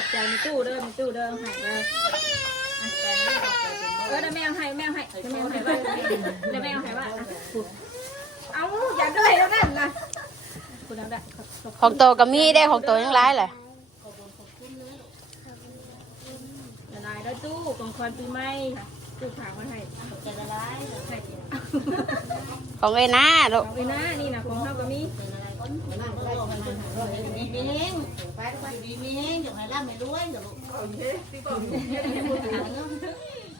อบใจมีตู้เด้อมีตู้เด้อหายเลยเดี๋ยวแม่เอาให้แม่เอาให้เดี๋ยวแม่เอาให้ว่าเดี๋ยวแม่เอาให้ว่าเอาอย่าด้วยแล้วนั่นนะคุณเอาได้ของโตกับมีได้ของโตยังร้ายเลยละลายแล้วตู้ของควันปีใหม่ตู้ขาวมาให้จะละลายให้ของเอ้น่าลูกของไอ้น้านี่นะของเขาก็มีมีเฮงไปทุกวันดีมีเฮงอย่างไรล่ะไม่รวยเดี๋ยว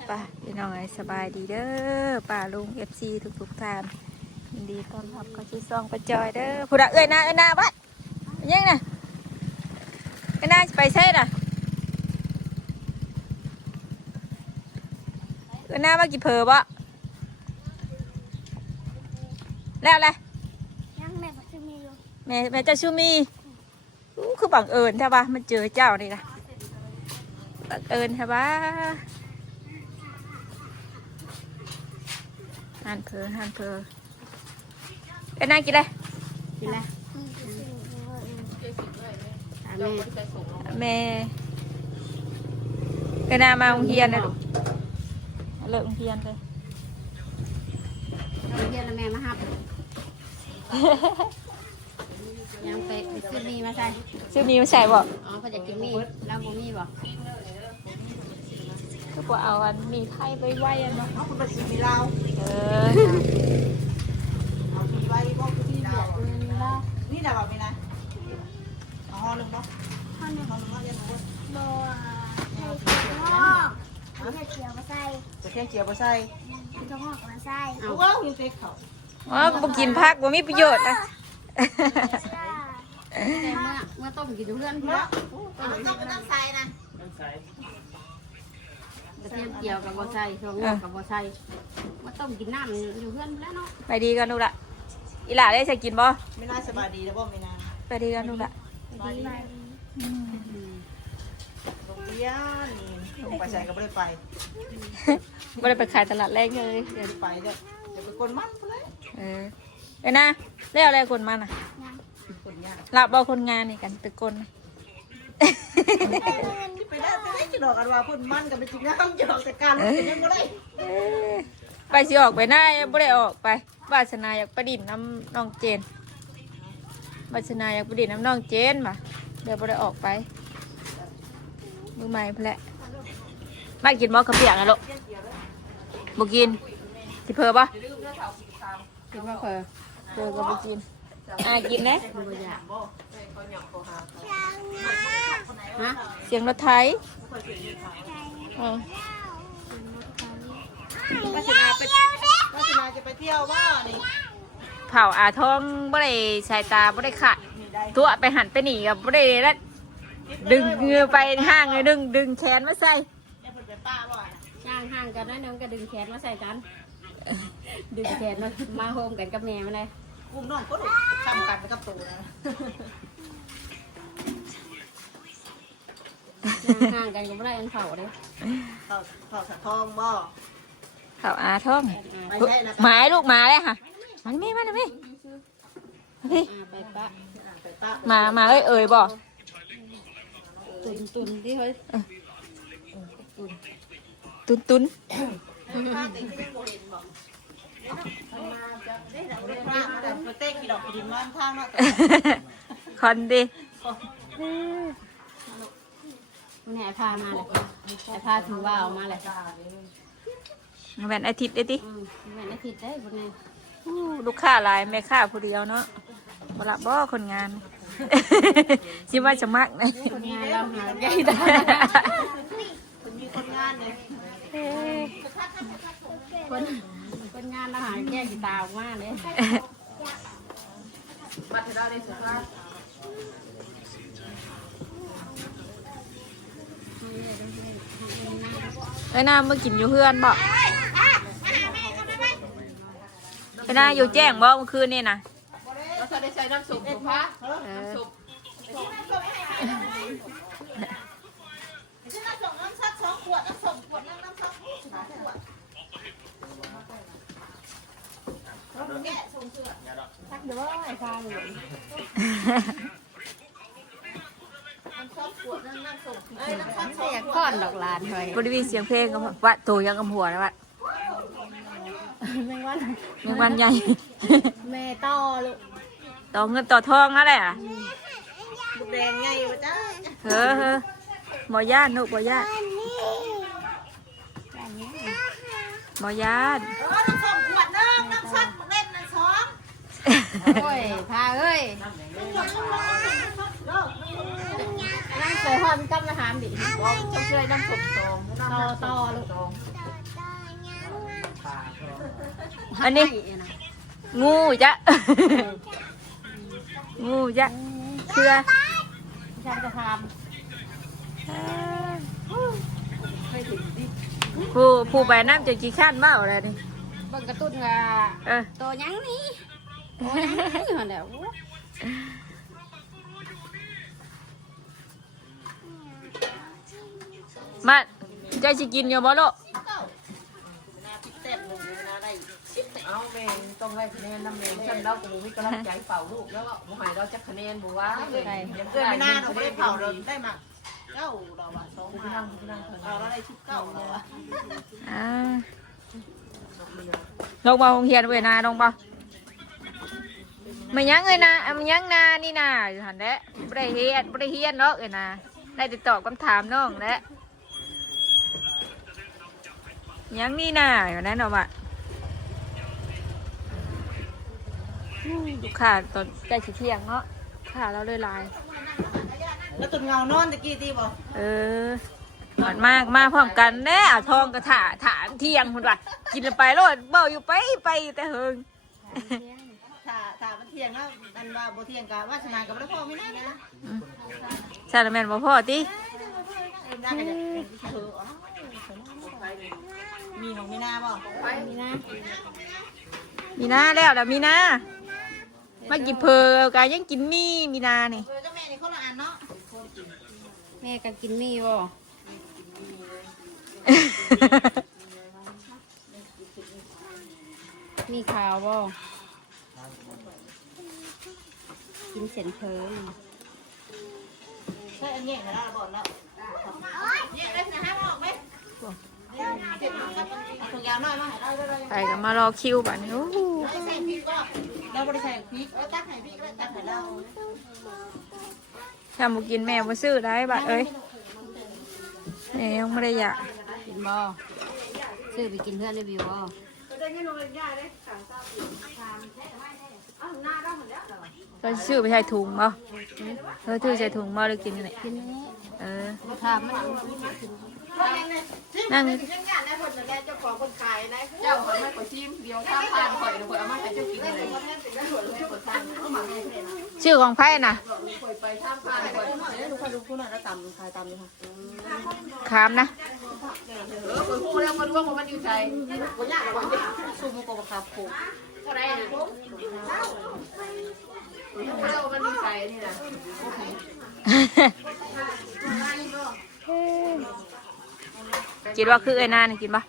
ป้าพี่น้องสบายดีเด้อป้าลุงFCทุกท่านยินดีต้อนรับเข้าสู่ช่องป้าจอยเด้อผู้ใดเอ้ยนาบัดยังน่ะเอ้ยนาไปใช่น่ะเอ้ยนามากี่เผอบ่แล้วอะไรยังแม่บอกจะมีอยู่แม่เจ้าชูมีคือบังเอิญใช่ปะมันเจอเจ้านี่นะบังเอิญใช่ปะหันเพอเป็นนางกินอะไรกินอะไรแม่เป็นนางมาโรงเรียนนะลูกเลิกโรงเรียนเลยโรงเรียนแล้วแม่มาหับยังไปซื้อมีมาใส่ซื้อมีมาใส่บ่อ๋อเขาจะกินมีแล้วบ่มีบ่คือพวกเอาอันมีไทยไว้ๆเนาะเขาคุณไปซื้อมีเราเอามีไว้พวกที่เดียวนี่แหละแบบนี้นะเอาห่อหนึ่งบ่ห่อหนึ่งเรียนรู้บัวใส่ถั่วงอกเจียวมาใส่จะแค่เจียวมาใส่ ถั่วงอกมาใส่เอาว้าวยังเต็กเขาบ่กินผักบ่มีประโยชน์นะเมื่อต้มกินเพื่อนเพื่อต้องใส่นะกระเทียมเจียวกับบัวใส่ถั่วงอกกับบัวใส่มาต้มกินน้ำอยู่เพื่อนแล้วเนาะไปดีกันลูกละอีหล่าได้ใส่กินบ่ไม่น่าสบายดีแล้วบ่ไม่น่าไปดีกันลูกละโรงเรียนลงไปใส่ก็ไม่ได้ไปไม่ได้ไปขายตลาดแรกเลยเดี๋ยวไปเดี๋ยวไปกดมันเลยเอ้ยนะเรียกอะไรคนมันอ่ะหลับเอาคนงานนี่กันตึกคนไปได้จะดอกกันว่าคนมันกับเป็นจริงนะต้องจะดอกแต่การเป็นยังไงไปสิออกไปหน้าไม่ได้ออกไปวาสนาอยากประดิษฐ์น้ำน้องเจนวาสนาอยากประดิษฐ์น้ำน้องเจนมาเดี๋ยวไม่ได้ออกไปมือใหม่เพื่อมากินบอกกระเปียกนะลูกบอกกินที่เพอปะคิดว่าเพอก็บอกกินกินนะเสียงรถไถวัฒนาจะไปเที่ยวบ้านี่เผาทองบ่ได้สายตาบ่ได้ขาดตัวไปหันไปหนีกับบ่ได้แล้วดึงเงือไปห้างเลยดึงแขนมาใส่ห่างกันนะน้องก็ดึงแขนมาใส่กันดึงแขนมาโฮมกันกับแม่มาเลยกุ้งน้องก็ถูกทำกันกับตัวนะห่างกันก็ไม่ได้อันเผาเลยเผาสะทองบ่เผาทองหมายลูกหมาเลยค่ะมันไม่พี่มาเอ้ยบ่ตุนที่เฮ้ยตุนคอนดิคุณแห่พามาเลยไอพาถือว่าเอามาเลยแม่นอาทิตย์ได้ดิแม่นอาทิตย์ได้บนนี้ลูกค้าหลายแม่ค้าผู้เดียวเนาะบ่ละบ่คนงานชิว่าจะมักนะคนงานเราหาใหญ่ตามีคนงานเลยคนงานเราหาแยกกีตาออกมาเลยบัตรได้เลยสุดท้ายน้าเมื่อกินอยู่เพื่อนบอกน้าอยู่แจ้งบอกเมื่อคืนนี่นะเราใส่ได้ใส่น้ำซุปถูกปะน้ำซุปน้ำซัก2 ขวดน้ำส้มขวดน้ำซัก2 ขวดแกะส่งเสื้อซักเดี๋ยวไอ้พาเลยน้ำซักขวดน้ำส้ม อยากก้อนดอกลานเลย บริวีเสียงเพลงก็ว่าโตยังกำหัวนะวะ แมงวัน แมงวันใหญ่ แม่ต่อลูก ต่อเงินต่อทองนั่นแหละ บุกแดงไงวะจ้า เฮ้อเฮ้อบ่ย่านนุบ่ย่านบ่ย่าน น้ำส้มขวดนึงน้ำส้มเล่นน้ำส้ม โอ้ยพาเอ้ยนั่งเสือหอนกำลังหามดิ ต้องช่วยน้ำส้มซอง ต่อลูก อันนี้งูจ้ะ งูจ้ะเชื่อ ฉันจะท ผู้ใบน้ำจะกี่ขั้นมาอะไรนี่ ำเบิ่งกระตุ้นว่า เออ ตัวยังนี่ตัวยังนี่หันแล้ว มาใจสิกินอยู่บ่ลูก เอาแม่ต้องได้คะแนนน้ำแม่ฉันเรากูมีกำลังใจเป่าลูกแล้วก็หมูหายเราจะคะแนนบัวเลยยังเกินไม่นานเราไม่ได้เป่าเราได้มาเก้าเราอะสองมาเราได้ชุดเก้าเราอะ อ่าลงมาโรงเรียนเวยนาลงบ่ไม่ยั้งเลยนะไม่ยั้งนานี่นาอยู่หันแหละบ่ได้เฮียนเนาะเอ้ยนะได้ติดตอบคำถามน้องแหละยังนี่นาอยู่นั่นเนาะว่ะลูกค้าตอนใกล้สิเที่ยงเนาะค่ะเราเลยลาย แล้วตุนเงานอนตะกี้ตีบ่ เออหวานมากมาพร้อมกันแน่ทองกระถาถามเที่ยงคุณว่ะกินไปแล้วเบาอยู่ไปแต่เฮิง ถ้ามันเที่ยงแล้วอันว่าบ่เที่ยงกะว่าชนะกับพ่อไม่น่านะ ชาลแมนบ่พ่อติ ได้กันมีของมีนาบ่มีนา มีนาแล้วมีนามากินเพอกายยังกินมีนานี่ เจ้าแม่นี่เขาละอ่านเนาะ แม่ก็กินมีบ่ มีข่าวบ่กินเส้นเพลิง ใช่อันนี้นะเราบอกแล้วเนี่ยได้นะฮะบอกไหมถุงยาวน้อยมาให้เรา ไปก็มารอคิวบัดนี้โอ้โห ใส่พริกก็เราบริใส่พริกตักให้พริกแล้วตักให้เรา ถ้าบ่กินแม่บ่ซื้อได้บัดเอ้ยแม่ยังไม่ได้อยาก กินบ่ซื้อไปกินเพื่อนได้วิวบ่ เราซื้อไปใส่ถุงบ่ถือใส่ถุงบ่หรือกินนี่ กินนี้ เออ ถามมัน นั่ง ยังงานได้คนแต่เจ้าของคนขายนะ เจ้าคนไม่ขอชิมเดียวข้ามผ่านข่อยหรือข่อยเอามาให้เจ้ากินเลย ชื่อของไพ่น่ะ ข่อยไปข้ามผ่านข่อย ลูกค้าลูกผู้น่ะแล้วตำขายตำเลยค่ะ ขามนะ ข่อยพูดแล้วมันว่ามันอยู่ใจ คนยากกว่าสู้มุกกับคาโค เท่าไรนะถ้ามันอยู่ใจนี่นะ กินว่าคือไอ้นานี่กินปะ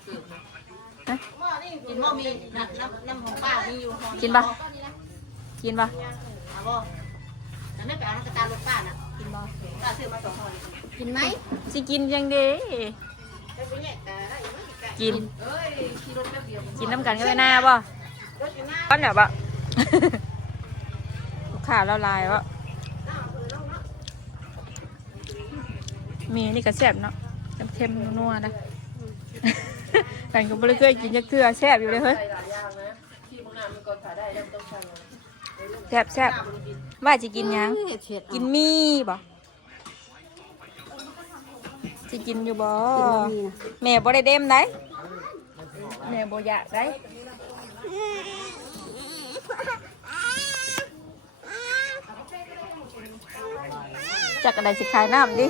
กินหม้อมีน้ำของป้ามีอยู่ กินปะกินปะ เอาบ่แต่ไม่ไปเอาน้ำตาลลูกป้าน่ะกินบ่ป้าซื้อมา2ห่อ กินไหม สิกินยังเด้ แต่ไปเนี่ยแต่ได้ กิน เอ้ยขี่รถแป๊บเดียว กินน้ำกันก็ไอ้นาบ่ก้อนเนี่ยบ่ ลูกค้าเราลายบ่มีนี่ก็แซ่บเนาะเค็มๆนัวๆนะ กันก็บ่ได้เคยกินจักเทื่อแซ่บอยู่เลยเฮ้ย ใส่หลายอย่างนะที่มึงนำมันก่อนขายได้แล้วต้องใส่ แซ่บว่าจะกินหยัง เฉียด กินมีบ่สิกินอยู่บ่ กินมีนะ แม่บ่ได้เดมได้แม่บ่อยากได้จักอะไรสิขายน้ำดิ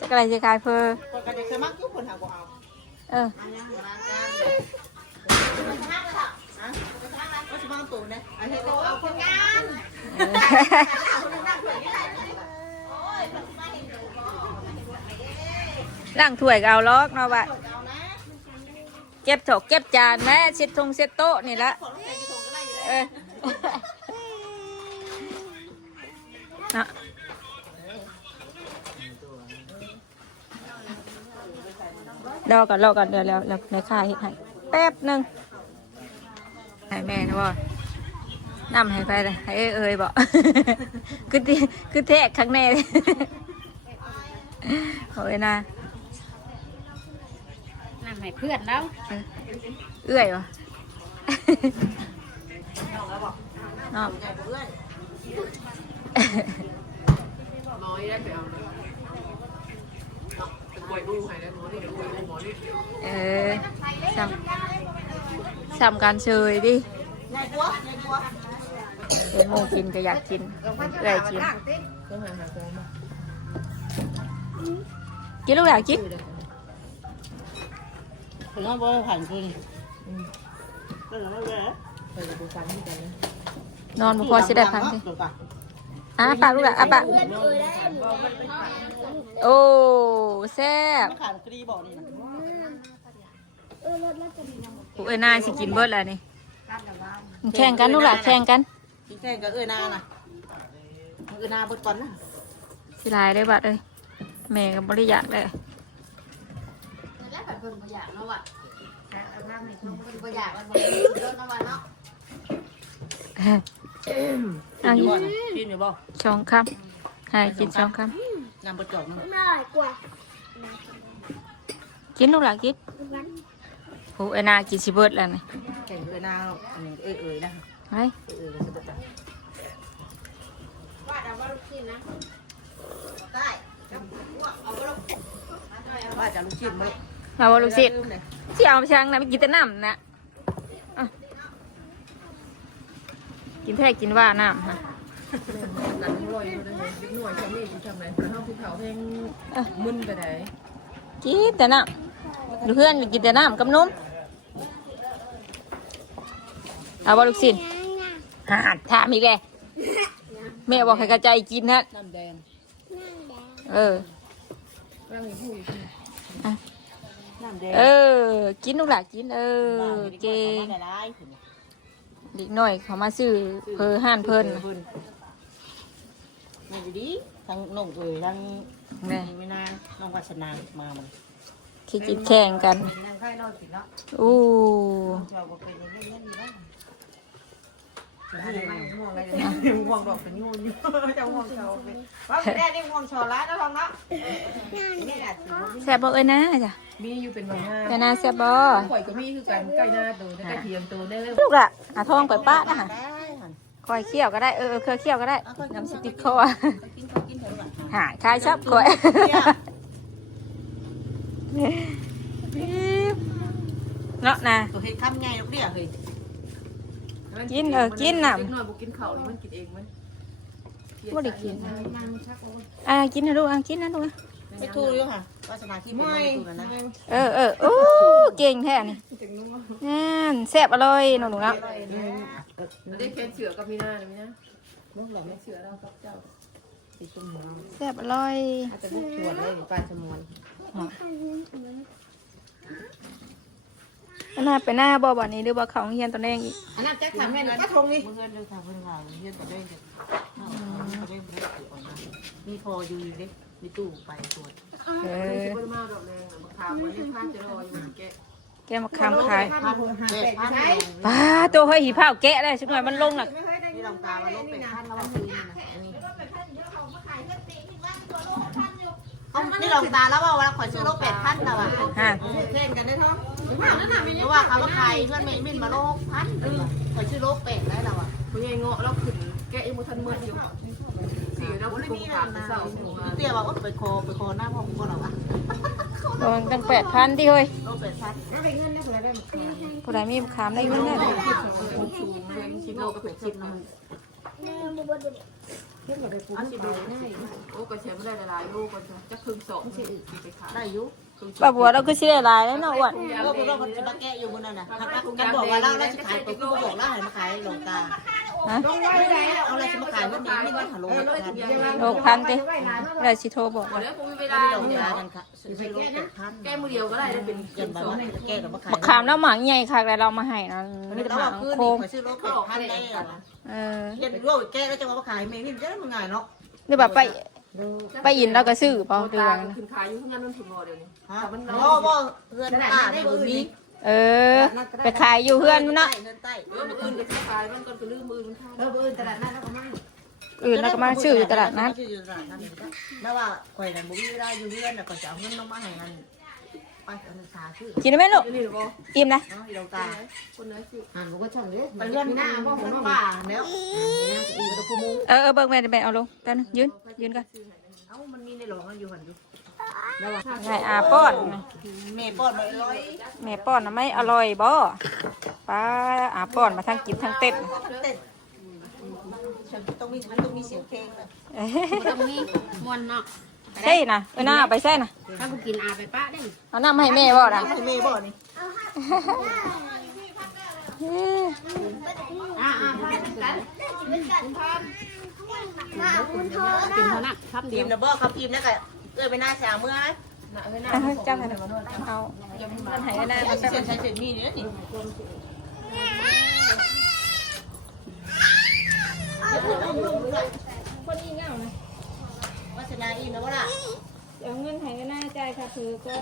จักอะไรสิขายเพอ ปกติเคยมักยุคนหาบ่เอา เออ ก็สิมาตู่นะอันนี้ก็เอาคนงาน ล้างถ้วยก็เอาล็อกเนาะว่ะเก็บถกเก็บจานแม่เช็ดทงเช็ดโต๊ะนี่ละเออน รอก่อนเดี๋ยวแล้วในค่าเฮ็ดให้แป๊บหนึงให้แม่นะบ่นำให้ไปเลยให้เอ้ยบ่ คือแทกข้างในเลย โอ้ยนะ นั่งให้เพื่อนแล้ว เอื้อยวะ น้อง น้อยได้ไปเอาเลยเป็นป่วยบูให้ได้หมอนี่ป่วยบูหมอนี่ เออซ้ำการเชยดิเป็นโมกินก็อยากกินเอื้อยกิน ก็หาของมา กินลูกอยากกิน ถึงว่าบ่ผ่านคืน ไปดูฟันที่กันนะ นอนบ่พอสิได้พักสิปากลูกอ่ะปากโอ้แซ่บ ขาดกรีบอกนี่นะ ผู้เอ้ยนายสิกินเบิดแล้วนี่แข่งกันลูกหล่ะแข่งกัน กินแค่กับนาน่ะนาเบิดก่อนนะ สิลายได้บัดเอ้ยแม่ก็บ่ได้อยากเลย แล้วแบบเพิ่นบ่อยากเนาะว่ะเอาน้ำให้เพิ่นบ่อยากแล้วบ่เลิกเนาะว่ะเนาะ อัน กินอยู่บ่ ช่องคำให้กินช่องค น้ำเบิดก่อนนะ ำกินลูกหล่ะกินผู้เอ้ยนายกินสิเบิดแล้วนี่ แข่งนาเอ้ยนะ ไป จะเบิดจ้ะ ว่าเอาว่าลูกชิ้นนะ ได้ว่าจะลูกชิ้นมา เอาบ่ลูกศิษย์สิเอาไปช่างนะไปกินแต่น้ำนะอ่ะกินแท้กินว่าน้ำฮะ หลังรวยอยู่นะเด็กหน่วยฉันนี่กูทำไรแต่ห้องภูเขาแห้งมึนไปไหน กินแต่น้ำอยู่เพื่อนกินแต่น้ำกับนมเอาบ่ลูกศิษย์หาถามอีกแล้วแม่บอกให้กระจายกินฮะ น้ำแดง เออ ร่างผู้อยู่ น้ำแดง เออ กินลูกหล่ะกินเออเก่งเด็กน้อยเขามาซื้อเพอห้านเพิ่นน่ะ นี่ดีทั้งน้องเอ๋ยทั้ง แม่ ไม่นาน้องวัชนามามัน คิดกินแข่งกัน นั่งไข่นอนกินแล้ว อู้ เจ้าบอกเป็นยังไงนี่บ้างง่วงอะไรเนี่ยง่วงดอกเป็นงูอยู่เจ้าง่วงเช้าเป็นว่าแม่นี่ง่วงชอร้านนะท้องเนาะนี่อาจจะ แซ่บบ่เอ้ยนะจ้ะ มีอยู่เป็นบางหน้า แค่น่าแซ่บบ่ ข่อยก็มีคือกันใกล้หน้าตัวใกล้เทียมตัวได้เลย ลูกล่ะหาทองไปป้านะฮะ ได้หัน คอยเคี่ยวก็ได้เคยเคี่ยวก็ได้น้ำสติกคอ กินเถอะว่ะ หาคายชอบคอยเนาะนะ ตัวเห็ดข้ามไงลูกเดียวเฮ้ย เด็กหน่อยบุกินข้าวมันกินเองมั้ย บ่ได้กินกินนะลูกกินนะลูก ไม่ถูกเลยค่ะวัชนาที่ไม่ถูกนะ โอ้เก่งแท้นี่นั่นแซ่บอร่อยน้องหนูนะ ได้แค่เสือกับมีหน้าเลยมีนะลูกหล่อไม่เสือแล้วกับเจ้า ติดตุ้มน้ แซ่บอร่อย ำอาจจะลูกชวนเลยปลาชมวน น่าไปหน้าบ่นี้หรือบ่เขาเฮียนตอนแรกอีก อันนั้นจะทำให้ป้าทงนี่ เมื่อเงินเดินทางเพื่อนเราเยี่ยมไปได้เลยมีพออยู่เลยมีตู้ไปตรวจ ไม่ใช่คนมาดอกแรงมะขามมันนี่ข้าจะรออยู่แก แกมาคำขาย พัน ป้าตัวเฮ้ยหีผ้าแกะได้สักหน่อยมันลงหลัก นี่ลองตาว่าลบเป็นพันแล้วว่าคือนี่ลองตาแล้วว่าขอซื้อลบ8,000แล้วอ่ะ ฮะ เล่นกันได้ท้องเพราะว่าเขาว่าใครเพื่อนไม่มินมาโลกพันขอซื้อลบ8ได้แล้วอ่ะ คุณยายเงาะเราขึ้นแกยังมุทันเมื่ออยู่สี่เราไม่มีงานนะ เตี้ยบอกว่าไปโคหน้าพ่อคุณหรอวะ โดนตั้ง8,000ที่เฮ้ย ลบ8,000 ผู้ใดมีขามได้เงินได้ ชูเรียนชิโลกับเป็ดชิปนะโอ้ก็เชื่อไม่ได้หลายลูกกันจะครึ่งสองสิไปขาย ได้ยุ ป้าบัวเราก็สิได้หลายแล้วเนาะอ้วน ก็คือเราจะมาแกะอยู่บนนั่นน่ะกันบอกว่าเราจะขายตัวผู้บอกเราให้มาขายหลงตา ฮะ เอาอะไรจะมาขายวันนี้ไม่ได้ขายโลกัน โลกพันติได้สิโทรบอก หมด ว่า แล้วคงมีเวลา หลงตากันค่ะซื้อโล8,000 แก้มือเดียวก็ได้เป็น เกินแบบว่าแกะกับมาขาย บักขามแล้วหมางใหญ่ค่ะแต่เรามาให้นะมีแต่ แล้ว หมา คืน โค้ง ขอซื้อโล8,000ได้ เออ เรียนโลแกะแล้วจะมาขายไม่นี่จะมันง่ายเนาะ เดี๋ยวแบบไป ไปอินแล้วก็ซื้อเปล่าเดื ตา อน ขึ้นขายอยู่ข้างนั้นนั่นถึงบ่เดี๋ยวนี้ ฮะบ่เพื่อนป้าได้บ่มี เออไปขายอยู่เพื่อนนู่นเนาะ เงินใต้ มืออื่นก็สิขายมันก็ลืมมือมันขาย อื่นตลาดนัดแล้วก็มา อื่นแล้วก็มาซื้ออยู่ตลาดนัด แล้วว่าข่อยน่ะบ่มีเวลาอยู่เพื่อนแล้วก็จะเอาเงินลงมาให้มันไปเอาสาซื้อ กินได้ไหมลูก นี่หรอบ่ อิ่มนะ เนาะอีดอกตา คนน้อยสิ หันบ่ก็ช่างเด้ไปเพื่อนหน้าบ่เพิ่นป้าแล้วอีกตะกูมู เออเบิ่งแม่เอาลงกันนะยืนกัน เอ้ามันมีในหลองอยู่หั่นอยู่ ไงอาป้อน แม่ป้อนมาร้อย แม่ป้อนนะไม่อร่อยบ่ป้าอาป้อนมาทั้งกินทั้งเต้น เต้นต้องมีเสียงเพลงนะ ตรงนี้มวนเนาะ ใช่นะหน้าไปใช่นะ ถ้าบุกินอาไปป้าได้ เอาน้ำให้แม่บ่ล่ะ ให้แม่บ่นี่ ป้ากันกินเท่านั้นครับ ที เดียว มนะบ่ครับทีมนะก็ไปหน้าชาเมื่อ จ้าให้เอามันให้หน้า ใช้เสร็จมีเนี่ยนี่ คนนี้เงานะ วัฒนาอีนะว่าล่ะ เอาเงินให้หน้าจ่ายค่ะคือก็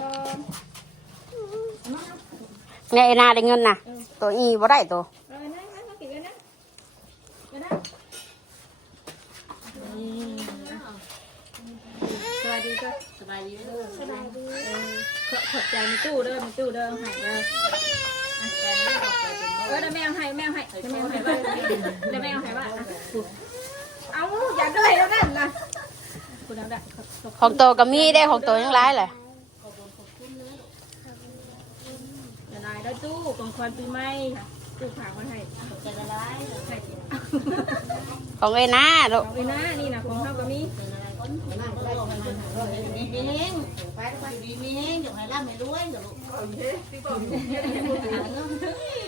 แม่นาได้เงินน่ะตัวอีบ่ได้ตัว เอานะมาติดกันนะสวัสดีจ้ะ สบายดี ขอบใจมีตู้เด้อมีตู้เด้อให้เด้อแล้วแมวให้แมวให้แมวให้บ้านแล้วแมวให้บ้านเอาอย่าด้วยแล้วนั่นนะคุณเอาได้ ของตัวก็มีได้ของตัวยังร้ายเลย อย่านายแล้วตู้ของควันปีใหม่ตู้ฝากมาให้จะละลายให้ ของไอ้นาลูก เอาไปนะนี่นะของเขาก็มี ดีมีเฮงไปดีมีเฮงอย่าให้ร่ำให้รวยเดี๋ยว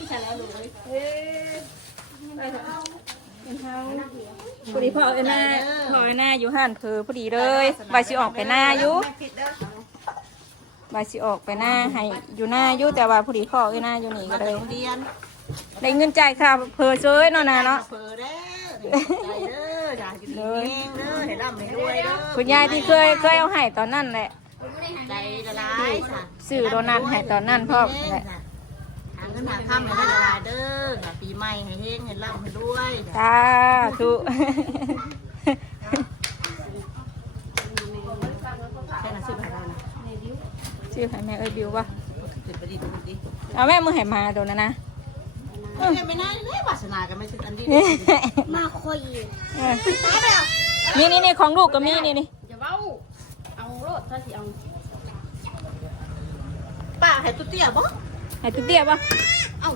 ใช่แล้วลูกเอ้ยไปเถอะเป็นเขาพอดีพ่อเอ็นหน้าพ่อเอ็นหน้าอยู่ห้านเพอพอดีเลยใบสิออกไปหน้าอยู่ใบสิออกไปหน้าให้อยู่หน้าอยู่แต่ว่าพอดีพ่อเอ็นหน้าอยู่นี่ก็เลย เรียน ได้เงินจ่ายค่าเพอเจ้ยเนาะนะเนาะ เผลอเด้อใจเด้ออยากกินเองเด้อให้ร่ำให้รวยเด้อ คุณยายที่เคยเอาให้ตอนนั้นแหละ ใจละลายค่ะ ซื้อโดนัทให้ตอนนั้นพ่อแหละ หาเงินหาค่ำให้ได้ละลายเด้อปีใหม่ให้เฮงให้ร่ำให้รวย สาธุ แค่นั้นซื้อไปแล้วนะ ชื่อให้แม่เอ้ยบิววะ ติดไปดีดูดี เอาแม่มือให้มาตัวนั้นนะ ไม่น่าเลยวาสนากันไม่ใช่อันนี้ มาคุย เออนี่ของลูกก็มีนี่ จะเว้าเอาโลดถ้าสิเอา ป้าให้ตุ๊เตี้ยบ่ ให้ตุ๊เตี้ยปะ เอ้า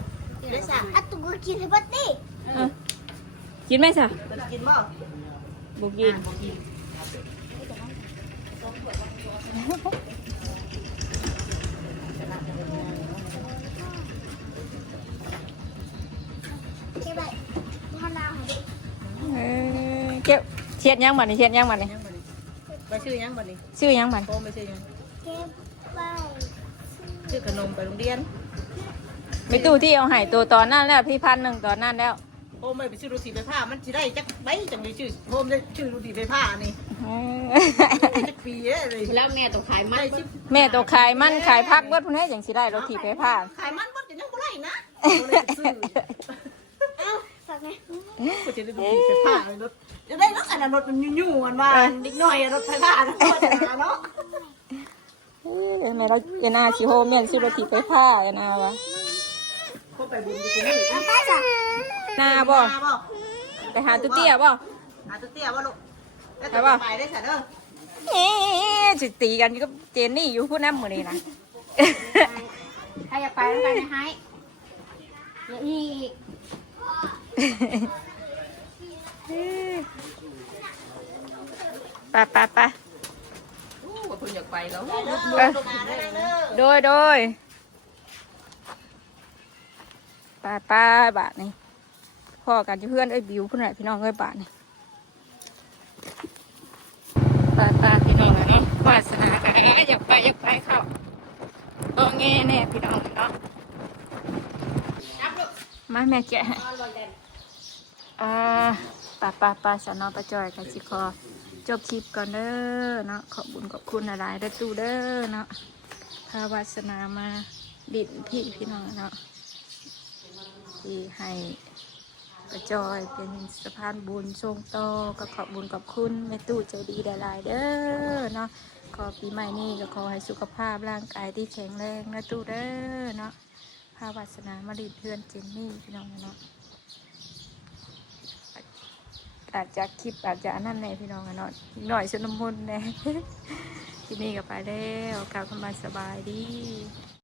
ได้สั่ง อะตุกกินให้บัดนี้ กินไหมสะ กินบ่ บุกิน เก็บเชียดยังบัดนี่เชียดยังบัดนี่ ไปชื่อยังบ่นี่ ชื่อยังบัด โตไม่ใช่ยังชื่อขนมไปโรงเรียน ไปตู้ที่เอาให้ตัวตอนนั้นแล้วพี่1,000ตอนนั้นแล้ว โอ้ไม่ไปชื่อรูตีไปผ้ามันสิได้จักใบจังเลยชื่อโฮมได้ชื่อรูตีไปผ้านี่จักปีเลย แล้วแม่ต้องขายมัน แม่ตัวขายมันขายพักเบิดพุ่นให้อย่างสิได้รถถีบไปผ่าน ขายมันบ่จะยังบ่ได้นะกูจะได้รูตีไปผ้าเลยรถจะได้รถอันนั้นรถมันยุ่งๆมันว่านิดหน่อยรถไฟฟ้าเนาะ แม่เราเอ็นาสิโฮเมียนสิรถถีบไปผ่าเอ็นาวะ ก็ไปบุญกูนี่ นาบ่ไปหาตุ๊เตี้ยบ่ หาตุ๊เตี้ยบ่ลูกแล้วไปได้ซะเด้อ จิตีกันก็เจนนี่อยู่ผู้นำมื้อนี้นะ ใครอยากไปแล้วกันให้เดี๋ยวอีก ไป โอ้ว่าเพิ่นอยากไปแล้ว โดยไปบาทนี่พ่อกันจะเพื่อนเอ้ยบิวพุ่นน่ะพี่น้องเอ้ยบาทนี่ไปพี่น้องเนาะวาสนาก็อยากไปเข้าโอแง่แน่พี่น้องเนาะมาแม่แกะให้ปลาสนอปลาจอยกันสิคอ จบคลิปก่อนเด้อเนาะขอบคุญขอบคุณหลายๆเด้อตู้เด้อเนาะพาวาสนามาดินพี่น้องเนาะที่ให้กระจอยเป็นสะพานบุญทรงโตก็ขอบบุญขอบคุณแม่ตู้ใจดีหลายๆเด้อเนาะขอปีใหม่นี้ก็ขอให้สุขภาพร่างกายที่แข็งแรงนะตู้เด้อเนาะพาวาสนามาดินเพื่อนเจนนี่พี่น้องเนาะอาจจะคลิปอาจจะนั่นแน่พี่น้องเนาะอีกหน่อยชนมนต์แน่ ที่นี่ก็ไปแล้วกลับกันมาสบายดี